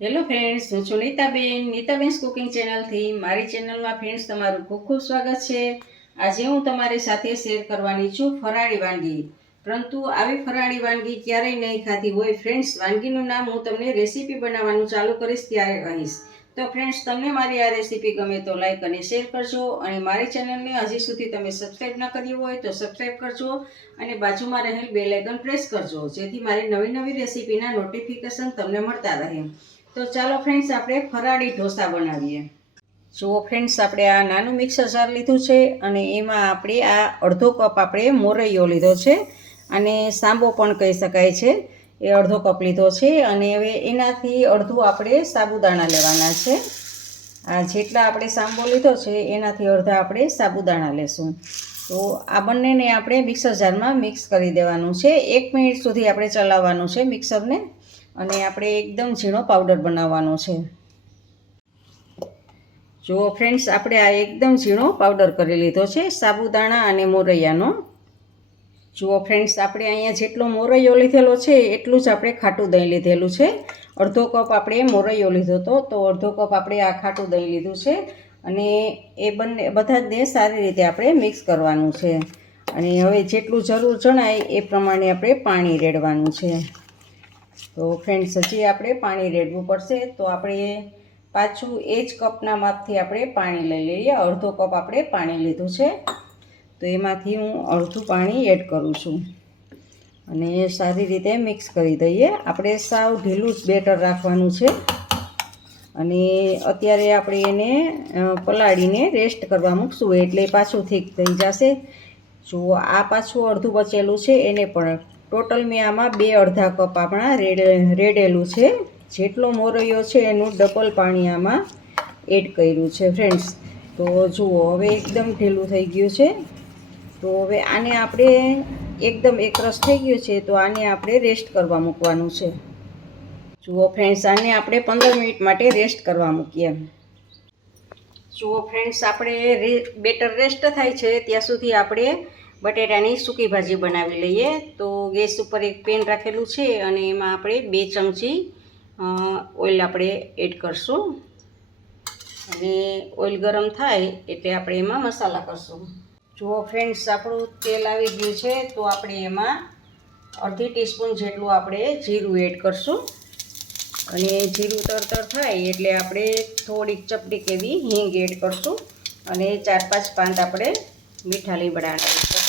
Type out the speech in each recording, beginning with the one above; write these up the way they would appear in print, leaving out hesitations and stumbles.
Hello friends, હું છું Nitaben cooking ચેનલથી. મારી ચેનલમાં ફ્રેન્ડ્સ તમારું ખૂબ ખૂબ સ્વાગત છે. આજે હું તમારી સાથે શેર કરવાની છું ફરાળી વાનગી. પરંતુ આવી ફરાળી વાનગી ક્યારેય નહીં ખાધી હોય. ફ્રેન્ડ્સ, વાનગીનું નામ હું તમને રેસીપી બનાવવાનું ચાલુ કરીશ ત્યારે કહીશ. તો ફ્રેન્ડ્સ, તમને મારી આ રેસીપી ગમે તો લાઈક અને શેર કરજો, અને મારી ચેનલને હજી સુધી તમે સબસ્ક્રાઈબ ન કર્યું હોય તો સબસ્ક્રાઈબ કરજો, અને બાજુમાં રહેલ બેલ આઇકન પ્રેસ કરજો, જેથી મારી નવી નવી રેસીપીના નોટિફિકેશન તમને મળતા રહે. તો ચાલો ફ્રેન્ડ્સ, આપણે ફરાળી ઢોસા બનાવીએ. જુઓ ફ્રેન્ડ્સ, આપણે આ નાનું મિક્સર જાર લીધું છે, અને એમાં આપણે આ અડધો કપ આપણે મોરૈયો લીધો છે, અને સાંબો પણ કહી શકાય છે. એ અડધો કપ લીધો છે, અને હવે એનાથી અડધું આપણે સાબુદાણા લેવાના છે. આ જેટલા આપણે સાંબો લીધો છે એનાથી અડધા આપણે સાબુદાણા લેશું. તો આ બંનેને આપણે મિક્સર જારમાં મિક્સ કરી દેવાનું છે. 1 મિનિટ સુધી આપણે ચલાવવાનું છે મિક્સરને, અને આપણે એકદમ ઝીણો પાવડર બનાવવાનો છે. જુઓ ફ્રેન્ડ્સ, આપણે આ એકદમ ઝીણો પાવડર કરી લીધો છે સાબુદાણા અને મોરૈયાનો. જુઓ ફ્રેન્ડ્સ, આપણે અહીંયા જેટલો મોરૈયો લીધેલો છે એટલું જ આપણે ખાટું દહીં લીધેલું છે. અડધો કપ આપણે મોરૈયો લીધો હતો, તો અડધો કપ આપણે આ ખાટું દહીં લીધું છે. અને એ બધા જ સારી રીતે આપણે મિક્સ કરવાનું છે. અને હવે જેટલું જરૂર જણાય એ પ્રમાણે આપણે પાણી રેડવાનું છે. તો ફ્રેન્ડ્સ, હજી આપણે પાણી રેડવું પડશે. તો આપણે પાછું એ જ કપના માપથી આપણે પાણી લઈ લઈએ. અડધો કપ આપણે પાણી લીધું છે, તો એમાંથી હું અડધું પાણી એડ કરું છું, અને સારી રીતે મિક્સ કરી દઈએ. આપણે સાવ ઢીલું જ બેટર રાખવાનું છે, અને અત્યારે આપણે એને પલાળીને રેસ્ટ કરવા મૂકશું, એટલે પાછું ઠીક થઈ જશે. જુઓ, આ પાછું અડધું બચેલું છે, એને પણ ટોટલ મેં આમાં 2 અડધા કપ આપણા રેડેલું છે. જેટલો મોરૈયો છે એનું ડબલ પાણી આમાં એડ કર્યું છે ફ્રેન્ડ્સ. તો જુઓ, હવે એકદમ ઢીલું થઈ ગયું છે. તો હવે આને આપણે એકદમ એકરસ થઈ ગયું છે, તો આને આપણે રેસ્ટ કરવા મૂકવાનું છે. જુઓ ફ્રેન્ડ્સ, આને આપણે 15 મિનિટ માટે રેસ્ટ કરવા મૂકીએ. જુઓ ફ્રેન્ડ્સ, આપણે બેટર રેસ્ટ થાય છે ત્યાં સુધી આપણે બટેટાની સૂકી ભાજી બનાવી લઈએ. તો ગેસ ઉપર એક પેન રાખેલું છે, અને એમાં આપણે 2 ચમચી ઓઇલ આપણે એડ કરશું, અને ઓઇલ ગરમ થાય એટલે આપણે એમાં મસાલા કરશું. જુઓ ફ્રેન્ડ્સ, આપણું તેલ આવી ગયું છે, તો આપણે એમાં અડધી ટીસ્પૂન જેટલું આપણે જીરું એડ કરશું. અને જીરું તરતર થાય એટલે આપણે થોડીક ચપટીક એવી હિંગ એડ કરશું, અને 4-5 પાન આપણે મીઠા લીમડાના એડ કરશું.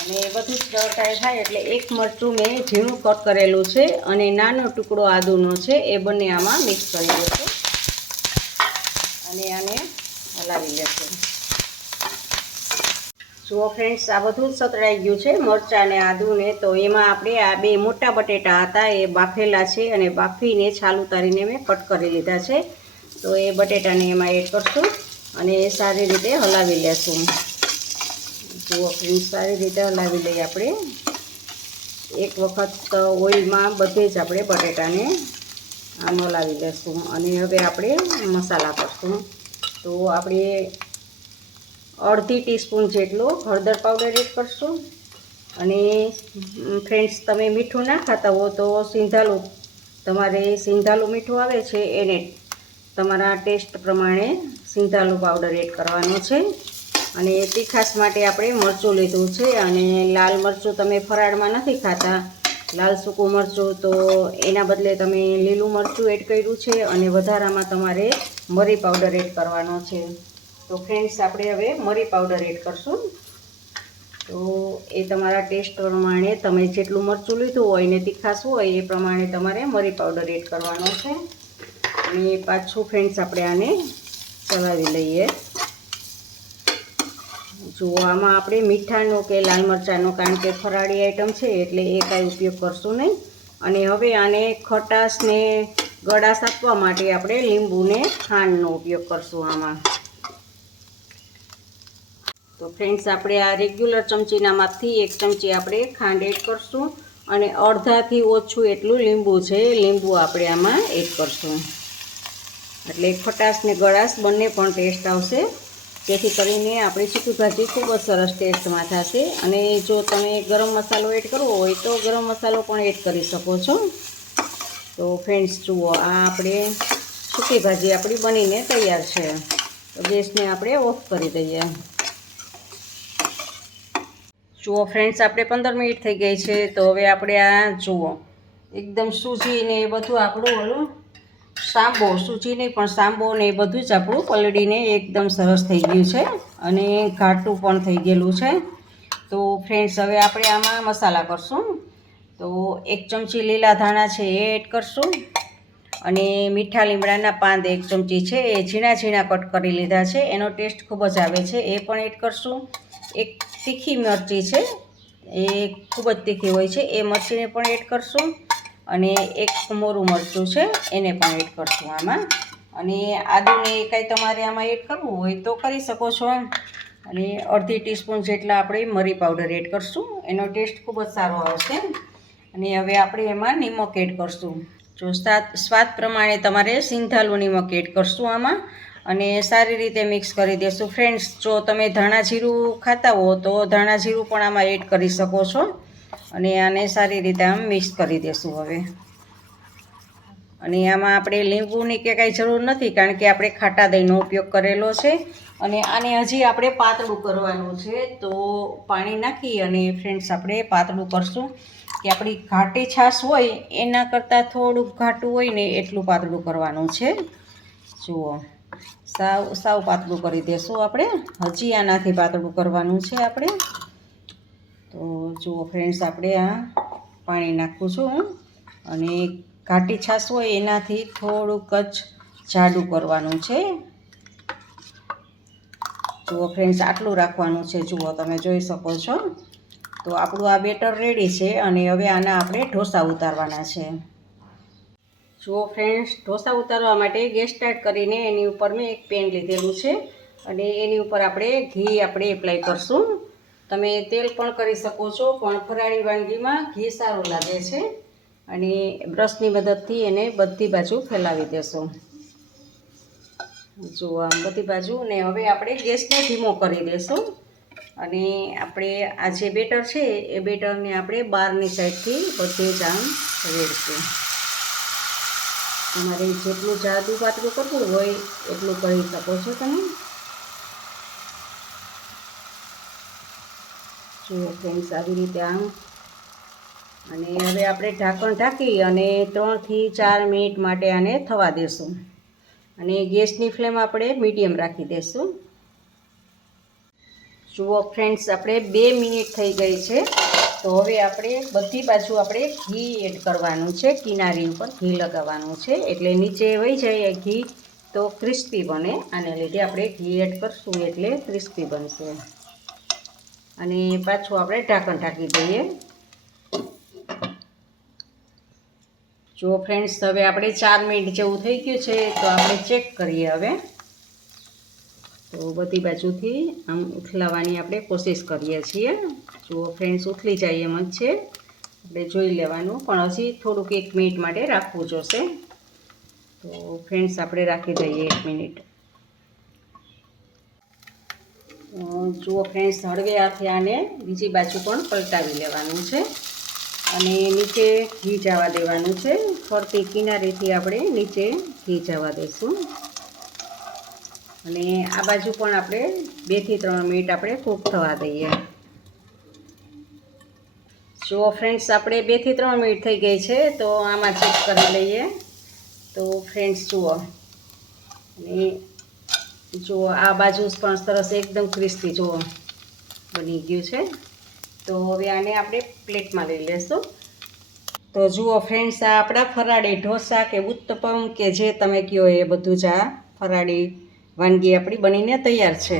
અને બધું તરતાય થાય એટલે 1 મરચું મેં ઝીણું કટ કરેલું છે, અને નાનો ટુકડો આદુનો છે, એ બંને આમાં મિક્સ કરી દેશું, અને આને હલાવી લેશું. જુઓ ફ્રેન્ડ્સ, આ બધું જ સતળાઈ ગયું છે, મરચાં અને આદુને. તો એમાં આપણે આ 2 મોટા બટેટા હતા એ બાફેલા છે, અને બાફીને છાલ ઉતારીને મેં કટ કરી લીધા છે. તો એ બટેટાને એમાં એડ કરશું, અને સારી રીતે હલાવી લેશું. જુઓ ફ્રેન્ડ્સ, સારી રીતે હલાવી લઈએ આપણે. એક વખત ઓઇલમાં બધે જ આપણે બટેટાને આમ હલાવી લેશું. અને હવે આપણે મસાલા કરશું. તો આપણે અડધી ટીસ્પૂન જેટલો હળદર પાવડર એડ કરશું. અને ફ્રેન્ડ્સ, તમે મીઠું ના ખાતા હો તો તમારે સિંધાલું મીઠું આવે છે એને તમારા ટેસ્ટ પ્રમાણે સિંધાલું પાવડર એડ કરવાનો છે. અને તીખાશ માટે આપણે મરચું લીધું છે, અને લાલ મરચું તમે ફરાળમાં નથી ખાતા, લાલ સૂકું મરચું, તો એના બદલે તમે લીલું મરચું એડ કર્યું છે, અને વધારામાં તમારે મરી પાવડર એડ કરવાનો છે. તો ફ્રેન્ડ્સ, આપણે હવે મરી પાવડર એડ કરશું. તો એ તમારા ટેસ્ટ પ્રમાણે તમે જેટલું મરચું લીધું હોય ને તીખાશ હોય એ પ્રમાણે તમારે મરી પાવડર એડ કરવાનો છે. અને પાછું ફ્રેન્ડ્સ આપણે આને ચલાવી લઈએ. જુઓ, આમાં આપણે મીઠાનો કે લાલ મરચાંનો, કારણ કે ફરાળી આઈટમ છે એટલે એ કાંઈ ઉપયોગ કરશું નહીં. અને હવે આને ખટાશને ગળાશ આપવા માટે આપણે લીંબુને ખાંડનો ઉપયોગ કરશું આમાં. તો ફ્રેન્ડ્સ, આપણે આ રેગ્યુલર ચમચીના માપથી 1 ચમચી આપણે ખાંડ એડ કરશું, અને અડધાથી ઓછું એટલું લીંબુ છે, લીંબુ આપણે આમાં એડ કરશું. એટલે ખટાશ ને ગળાશ બંને પણ ટેસ્ટ આવશે, જેથી કરીને આપણી સૂકી ભાજી ખૂબ જ સરસ ટેસ્ટમાં થશે. અને જો તમે ગરમ મસાલો એડ કરવો હોય તો ગરમ મસાલો પણ એડ કરી શકો છો. તો ફ્રેન્ડ્સ જુઓ, આ આપણે સૂકી ભાજી આપણી બનીને તૈયાર છે. તો ગેસને આપણે ઓફ કરી દઈએ. જુઓ ફ્રેન્ડ્સ, આપણે 15 મિનિટ થઈ ગઈ છે. તો હવે આપણે આ જુઓ એકદમ સૂજીને એ બધું આપણું ઓલું સાંબો, સૂજી નહીં પણ સાંબો ને એ બધું જ આપણું પલળીને એકદમ સરસ થઈ ગયું છે અને ઘાટું પણ થઈ ગયેલું છે. તો ફ્રેન્ડ્સ, હવે આપણે આમાં મસાલા કરશું. તો 1 ચમચી લીલા ધાણા છે એ એડ કરશું અને મીઠા લીમડાના પાન 1 ચમચી છે એ ઝીણા ઝીણા કટ કરી લીધા છે. એનો ટેસ્ટ ખૂબ જ આવે છે, એ પણ એડ કરશું. 1 તીખી મરચી છે, એ ખૂબ જ તીખી હોય છે, એ મરચીને પણ એડ કરશું અને 1 મોરું મરચું છે એને પણ એડ કરશું આમાં. અને આદુને કાંઈ તમારે આમાં એડ કરવું હોય તો કરી શકો છો. અને અડધી ટીસ્પૂન જેટલા આપણે મરી પાવડર એડ કરશું, એનો ટેસ્ટ ખૂબ જ સારો આવશે. અને હવે આપણે એમાં નિમક એડ કરશું. જો સ્વાદ પ્રમાણે તમારે સિંધાલું નિમક એડ કરશું આમાં અને સારી રીતે મિક્સ કરી દેશું. ફ્રેન્ડ્સ, જો તમે ધાણા જીરું ખાતા હો તો ધાણા જીરું પણ આમાં એડ કરી શકો છો. અને આને સારી રીતે આમ મિક્સ કરી દેશું હવે. અને આમાં આપણે લીંબુની કે કાંઈ જરૂર નથી, કારણ કે આપણે ખાટા દહીંનો ઉપયોગ કરેલો છે. અને આને હજી આપણે પાતળું કરવાનું છે. તો પાણી નાખી અને ફ્રેન્ડ્સ આપણે પાતળું કરશું. કે આપણી ઘાટી છાશ હોય એના કરતાં થોડુંક ઘાટું હોય ને એટલું પાતળું કરવાનું છે. જુઓ, સાવ પાતળું કરી દેશું આપણે. હજી આનાથી પાતળું કરવાનું છે આપણે. તો જુઓ ફ્રેન્ડ્સ, આપણે આ પાણી નાખું છું અને ઘાટી છાશ હોય એનાથી થોડુંક જ જાડું કરવાનું છે. જુઓ ફ્રેન્ડ્સ, આટલું રાખવાનું છે. જુઓ, તમે જોઈ શકો છો. તો આપણું આ બેટર રેડી છે અને હવે આના આપણે ઢોસા ઉતારવાના છે. જુઓ ફ્રેન્ડ્સ, ઢોસા ઉતારવા માટે ગેસ સ્ટાર્ટ કરીને એની ઉપર મેં એક પેન લીધેલું છે અને એની ઉપર આપણે ઘી એપ્લાય કરશું. તમે તેલ પણ કરી શકો છો, પણ ફરાળી વાનગીમાં ઘી સારું લાગે છે. અને બ્રશની મદદથી એને બધી બાજુ ફેલાવી દેશું. જુઓ, આમ બધી બાજુ. ને હવે આપણે ગેસને ધીમો કરી દેશું અને આપણે આ જે બેટર છે એ બેટરને આપણે બહારની સાઈડથી બધે જ આમ રેડશું. તમારે જેટલું જાડું પાતળું કરવું હોય એટલું કરી શકો છો તમે. જુઓ ફ્રેન્ડ્સ, આવી રીતે આમ. અને હવે આપણે ઢાંકણ ઢાંકી અને 3 થી 4 મિનિટ માટે આને થવા દેશું. અને ગેસની ફ્લેમ આપણે મીડિયમ રાખી દઈશું. જુઓ ફ્રેન્ડ્સ, આપણે 2 મિનિટ થઈ ગઈ છે. તો હવે આપણે બધી બાજુ આપણે ઘી એડ કરવાનું છે. કિનારી ઉપર ઘી લગાવવાનું છે એટલે નીચે વહી જાય એ ઘી, તો ક્રિસ્પી બને. આને લીધે આપણે ઘી એડ કરશું એટલે ક્રિસ્પી બનશે. અને પાછું આપણે ઢાંકણ ઢાંકી દઈએ. જુઓ ફ્રેન્ડ્સ, હવે આપણે 4 મિનિટ જેવું થઈ ગયું છે. તો આપણે ચેક કરીએ હવે. તો બધી બાજુથી આમ ઉથલાવવાની આપણે કોશિશ કરીએ છીએ. જુઓ ફ્રેન્ડ્સ, ઉથલી જાય એમ જ છે. આપણે જોઈ લેવાનું, પણ હજી થોડુંક 1 મિનિટ માટે રાખવું જોશે. તો ફ્રેન્ડ્સ, આપણે રાખી દઈએ 1 મિનિટ. જુઓ ફ્રેન્ડ્સ, હળવે હાથે આને બીજી બાજુ પણ પલટાવી લેવાનું છે અને નીચે ઘી જવા દેવાનું છે. ફરતી કિનારીથી આપણે નીચે ઘી જવા દઈશું. અને આ બાજુ પણ આપણે 2 થી 3 મિનિટ આપણે કૂક થવા દઈએ. જુઓ ફ્રેન્ડ્સ, આપણે 2 થી 3 મિનિટ થઈ ગઈ છે. તો આમાં ચેક કરી લઈએ. તો ફ્રેન્ડ્સ જુઓ, અને જુઓ આ બાજુ પણ સરસ એકદમ ક્રિસ્પી જુઓ બની ગયું છે. તો હવે આને આપણે પ્લેટમાં લઈ લેશું. તો જુઓ ફ્રેન્ડ્સ, આ આપણા ફરાળી ઢોસા કે ઉત્તપમ કે જે તમે કહો એ બધું જ આ ફરાળી વાનગી આપણી બનીને તૈયાર છે.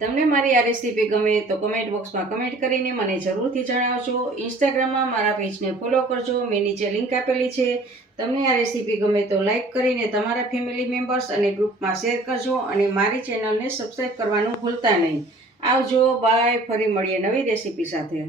તમને મારી આ રેસીપી ગમે તો કમેન્ટ બોક્સમાં કમેન્ટ કરીને મને જરૂરથી જણાવજો. ઇન્સ્ટાગ્રામમાં મારા પેજને ફોલો કરજો, મેં નીચે લિંક આપેલી છે. તમને આ રેસીપી ગમે તો લાઈક કરીને તમારા ફેમિલી મેમ્બર્સ અને ગ્રુપમાં શેર કરજો અને મારી ચેનલને સબસ્ક્રાઈબ કરવાનું ભૂલતા નહીં. આવજો, બાય. ફરી મળીએ નવી રેસીપી સાથે.